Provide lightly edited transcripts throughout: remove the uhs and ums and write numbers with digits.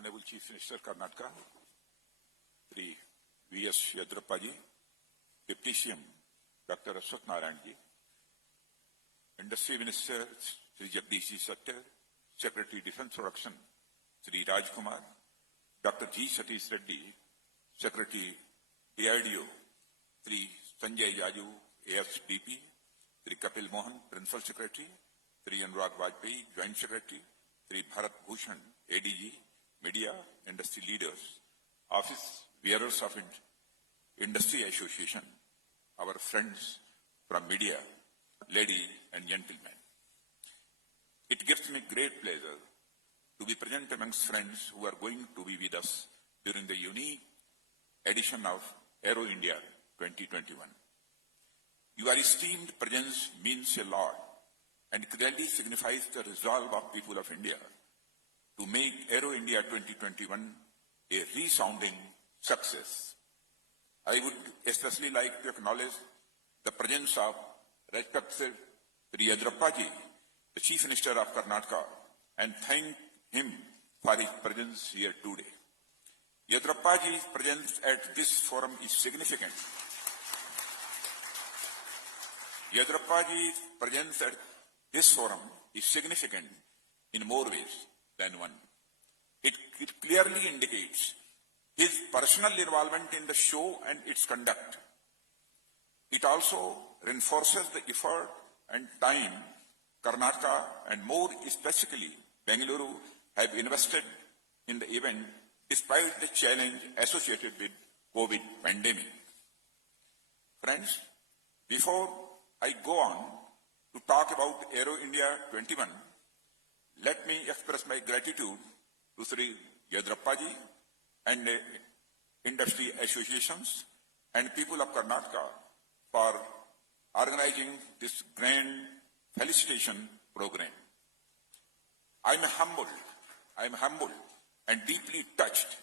Honorable Chief Minister Karnataka, Sri V.S. Yedrappa ji, Deputy CM Dr. Ashok Narayan ji, Industry Minister Sri Jagdish Sattar, Secretary Defence Production Sri Rajkumar, Dr. G. Satish Reddy, Secretary DIDO Sri Sanjay Yaju, AFDP, Sri Kapil Mohan, Principal Secretary, Sri Anurag Vajpayee, Joint Secretary, Sri Bharat Bhushan, ADG, Media, Industry Leaders, Office Bearers of Industry Association, our friends from media, ladies and gentlemen. It gives me great pleasure to be present amongst friends who are going to be with us during the unique edition of Aero India 2021. Your esteemed presence means a lot and clearly signifies the resolve of people of India to make Aero India 2021 a resounding success. I would especially like to acknowledge the presence of respected Sri Yedrappa ji, the Chief Minister of Karnataka, and thank him for his presence here today. Yedrappa ji's presence at this forum is significant. Yedrappa ji's presence at this forum is significant in more ways than one. It clearly indicates his personal involvement in the show and its conduct. It also reinforces the effort and time Karnataka and more specifically Bengaluru have invested in the event despite the challenge associated with COVID pandemic. Friends, before I go on to talk about Aero India 21, let me express my gratitude to Sri Yedrappa ji and industry associations and people of Karnataka for organizing this grand felicitation program. I am humbled and deeply touched.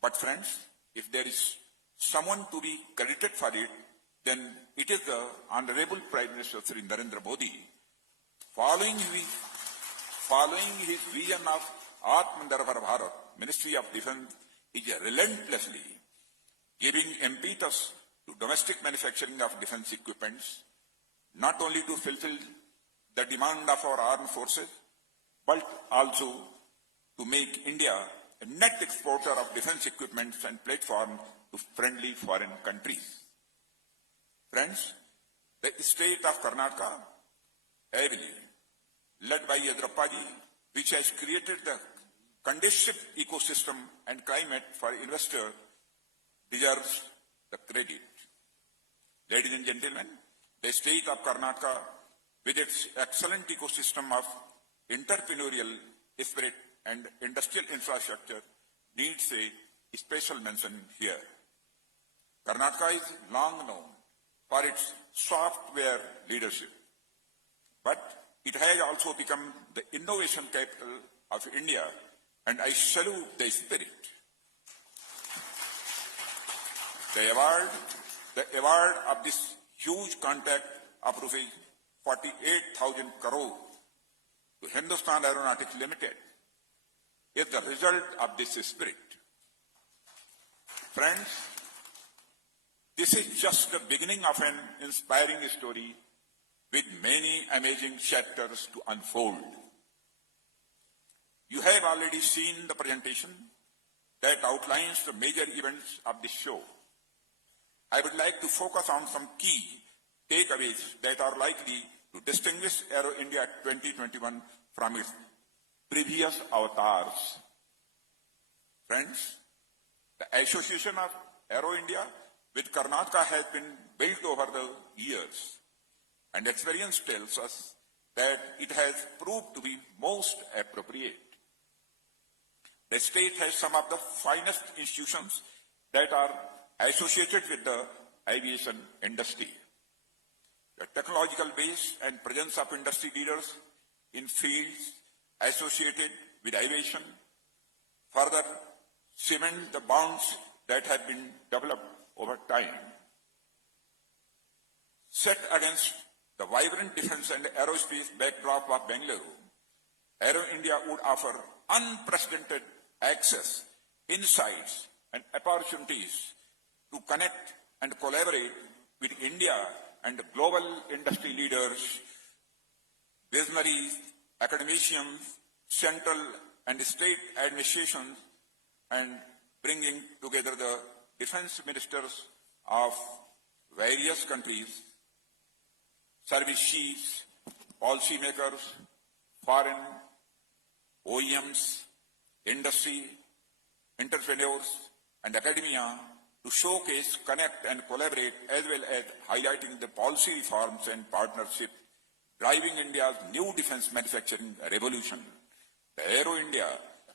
But friends, if there is someone to be credited for it, then it is the Honorable Prime Minister Sri Narendra Modi, following his vision of Atmanirbhar Bharat, Ministry of Defence is relentlessly giving impetus to domestic manufacturing of defence equipments, not only to fulfill the demand of our armed forces, but also to make India a net exporter of defence equipments and platforms to friendly foreign countries. Friends, the state of Karnataka, ably led by Yedrappa ji, which has created the conducive ecosystem and climate for investors, deserves the credit. Ladies and gentlemen, the state of Karnataka, with its excellent ecosystem of entrepreneurial spirit and industrial infrastructure, needs a special mention here. Karnataka is long known for its software leadership, but it has also become the innovation capital of India, and I salute the spirit. The award of this huge contract of rupees 48,000 crore to Hindustan Aeronautics Limited is the result of this spirit. Friends, this is just the beginning of an inspiring story with many amazing chapters to unfold. You have already seen the presentation that outlines the major events of this show. I would like to focus on some key takeaways that are likely to distinguish Aero India 2021 from its previous avatars. Friends, the association of Aero India with Karnataka has been built over the years, and experience tells us that it has proved to be most appropriate. The state has some of the finest institutions that are associated with the aviation industry. The technological base and presence of industry leaders in fields associated with aviation further cement the bonds that have been developed over time. Set against the vibrant defence and aerospace backdrop of Bengaluru, Aero India would offer unprecedented access, insights, and opportunities to connect and collaborate with India and global industry leaders, visionaries, academicians, central and state administrations, and bringing together the defense ministers of various countries, service chiefs, policymakers, foreign OEMs, industry, entrepreneurs, and academia to showcase, connect, and collaborate, as well as highlighting the policy reforms and partnerships driving India's new defense manufacturing revolution. The Aero India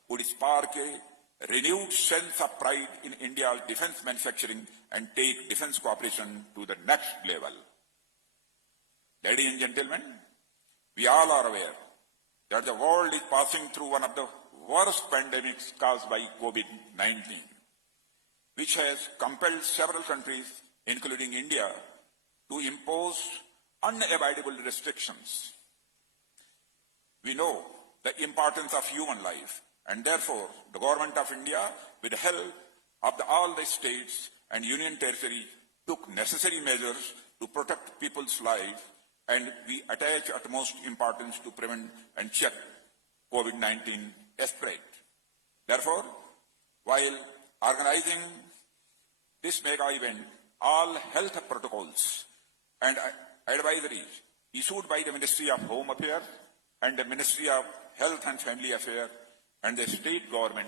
would spark a renewed sense of pride in India's defense manufacturing and take defense cooperation to the next level. Ladies and gentlemen, we all are aware that the world is passing through one of the worst pandemics caused by COVID-19, which has compelled several countries, including India, to impose unavoidable restrictions. We know the importance of human life, and therefore the Government of India, with the help of all the states and union territories, took necessary measures to protect people's lives, and we attach utmost importance to prevent and check COVID-19 spread. Therefore, while organizing this mega event, all health protocols and advisories issued by the Ministry of Home Affairs and the Ministry of Health and Family Affairs and the state government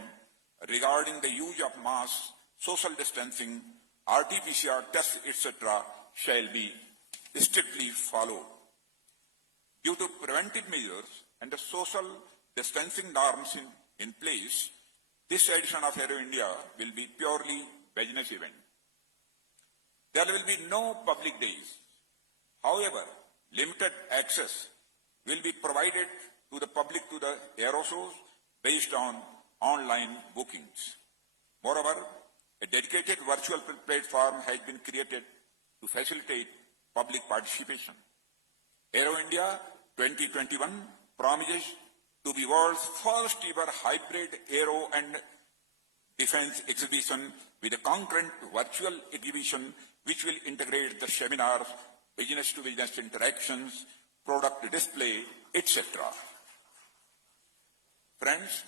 regarding the use of masks, social distancing, RT-PCR tests, etc. shall be strictly followed. Due to preventive measures and the social distancing norms in place, this edition of Aero India will be purely business event. There will be no public days. However, limited access will be provided to the public to the aero shows based on online bookings. Moreover, a dedicated virtual platform has been created to facilitate public participation. Aero India 2021 promises to be world's first ever hybrid aero and defense exhibition with a concurrent virtual exhibition which will integrate the seminars, business-to-business interactions, product display, etc. Friends,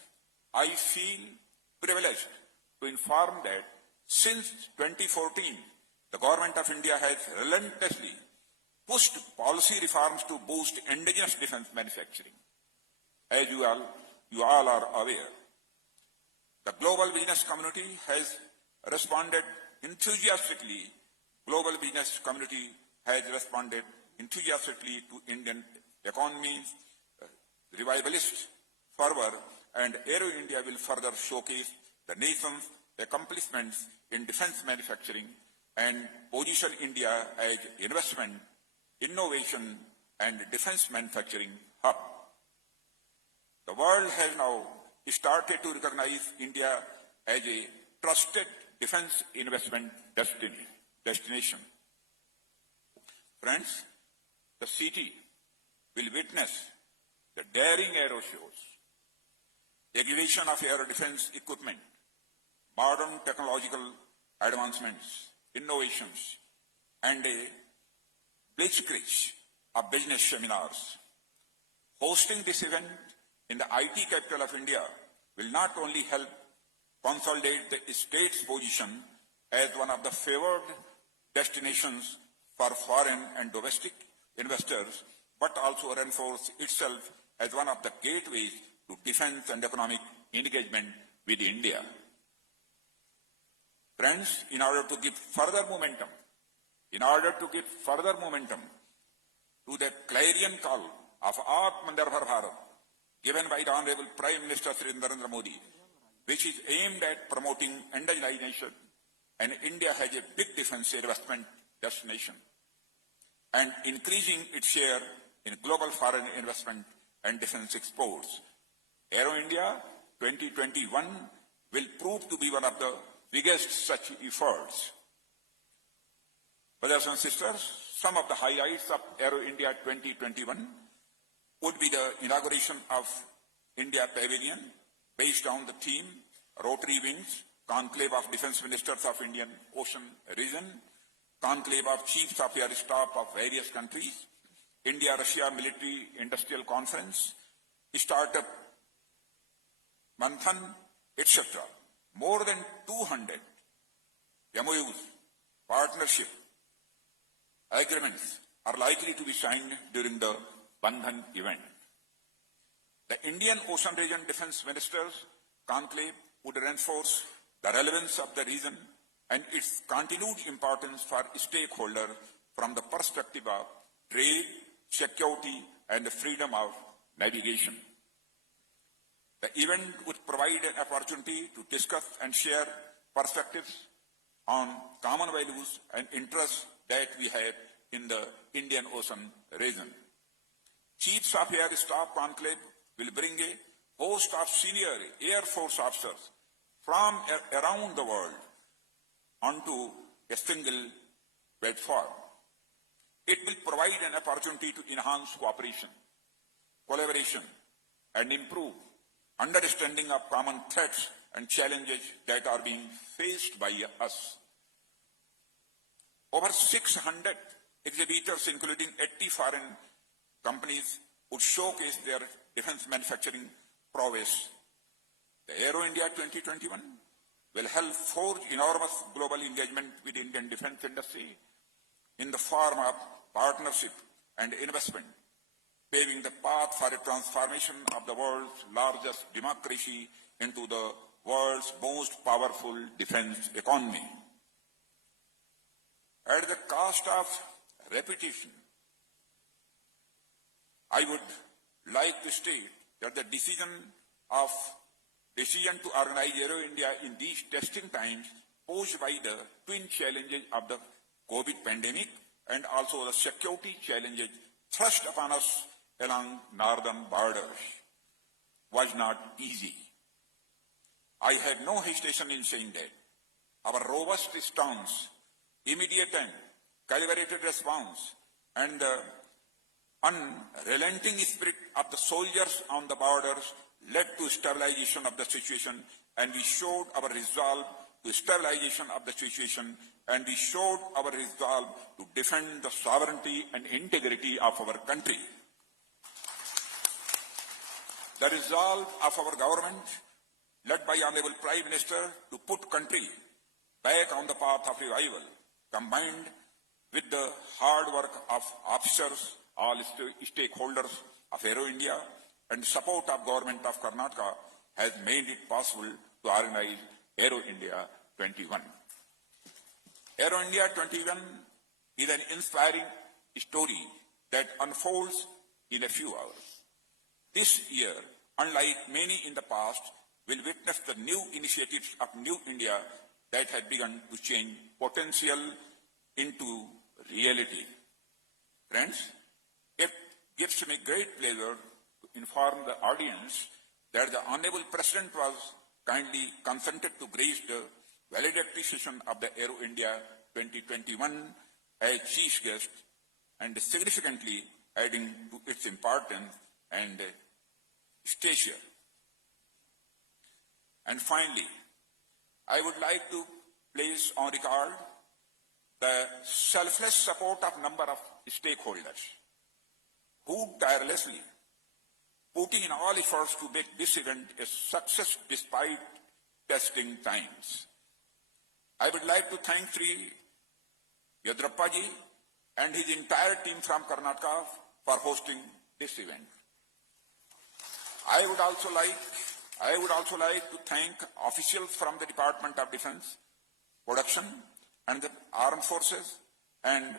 I feel privileged to inform that since 2014, the Government of India has relentlessly pushed policy reforms to boost indigenous defense manufacturing. As you all are aware, the global business community has responded enthusiastically. Global business community has responded enthusiastically to Indian economy's revivalist fervor, and Aero India will further showcase the nation's accomplishments in defense manufacturing and position India as investment, innovation, and defense manufacturing hub. The world has now started to recognize India as a trusted defense investment destination. Friends, the city will witness the daring aero shows, exhibition of air defense equipment, modern technological advancements, innovations, and a blitzkrieg of business seminars. Hosting this event in the IT capital of India will not only help consolidate the state's position as one of the favored destinations for foreign and domestic investors, but also reinforce itself as one of the gateways to defense and economic engagement with India. Friends, in order to give further momentum to the clarion call of Atmanirbhar Bharat given by the Honorable Prime Minister Shri Narendra Modi, which is aimed at promoting indigenization, and India has a big defense investment destination, and increasing its share in global foreign investment and defense exports. Aero India 2021 will prove to be one of the biggest such efforts. Brothers and sisters, some of the highlights of Aero India 2021 would be the inauguration of India Pavilion based on the theme Rotary Wings, Conclave of Defence Ministers of Indian Ocean Region, Conclave of Chiefs of Air Staff of various countries, India-Russia Military Industrial Conference, Startup Manthan, etc. More than 200 MOUs, partnership agreements are likely to be signed during the Bandhan event. The Indian Ocean Region Defence Ministers Conclave would reinforce the relevance of the region and its continued importance for stakeholders from the perspective of trade, security, and the freedom of navigation. The event would provide an opportunity to discuss and share perspectives on common values and interests that we have in the Indian Ocean region. Chiefs of Air Staff Conclave will bring a host of senior Air Force officers from around the world onto a single platform. It will provide an opportunity to enhance cooperation, collaboration, and improve understanding of common threats and challenges that are being faced by us. Over 600 exhibitors, including 80 foreign companies, would showcase their defense manufacturing prowess. The Aero India 2021 will help forge enormous global engagement with the Indian defense industry in the form of partnership and investment, paving the path for a transformation of the world's largest democracy into the world's most powerful defense economy. At the cost of repetition, I would like to state that the decision to organize Aero India in these testing times posed by the twin challenges of the COVID pandemic and also the security challenges thrust upon us along northern borders was not easy. I had no hesitation in saying that our robust stance, immediate and calibrated response, and the unrelenting spirit of the soldiers on the borders led to stabilization of the situation, and we showed our resolve to stabilization of the situation, and we showed our resolve to defend the sovereignty and integrity of our country. The resolve of our government, led by Honorable Prime Minister, to put country back on the path of revival, combined with the hard work of officers, all stakeholders of Aero India, and support of Government of Karnataka, has made it possible to organize Aero India 21. Aero India 21 is an inspiring story that unfolds in a few hours. This year, unlike many in the past, will witness the new initiatives of New India that had begun to change potential into reality. Friends, it gives me great pleasure to inform the audience that the Honorable President was kindly consented to grace the valedictory session of the Aero India 2021 as chief guest, and significantly adding to its importance and stature. And finally, I would like to place on record the selfless support of number of stakeholders who tirelessly put in all efforts to make this event a success despite testing times. I would like to thank Sri Yadrappaji and his entire team from Karnataka for hosting this event. I would also like to thank officials from the Department of Defense, Production, and the Armed Forces, and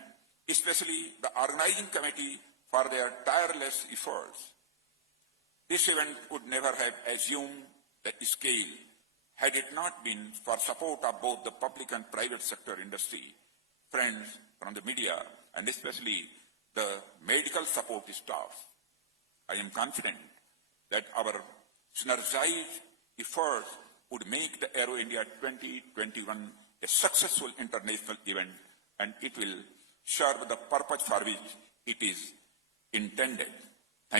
especially the organizing committee for their tireless efforts. This event would never have assumed the scale had it not been for support of both the public and private sector industry, friends from the media, and especially the medical support staff. I am confident that our synergized efforts would make the Aero India 2021 a successful international event, and it will serve the purpose for which it is intended.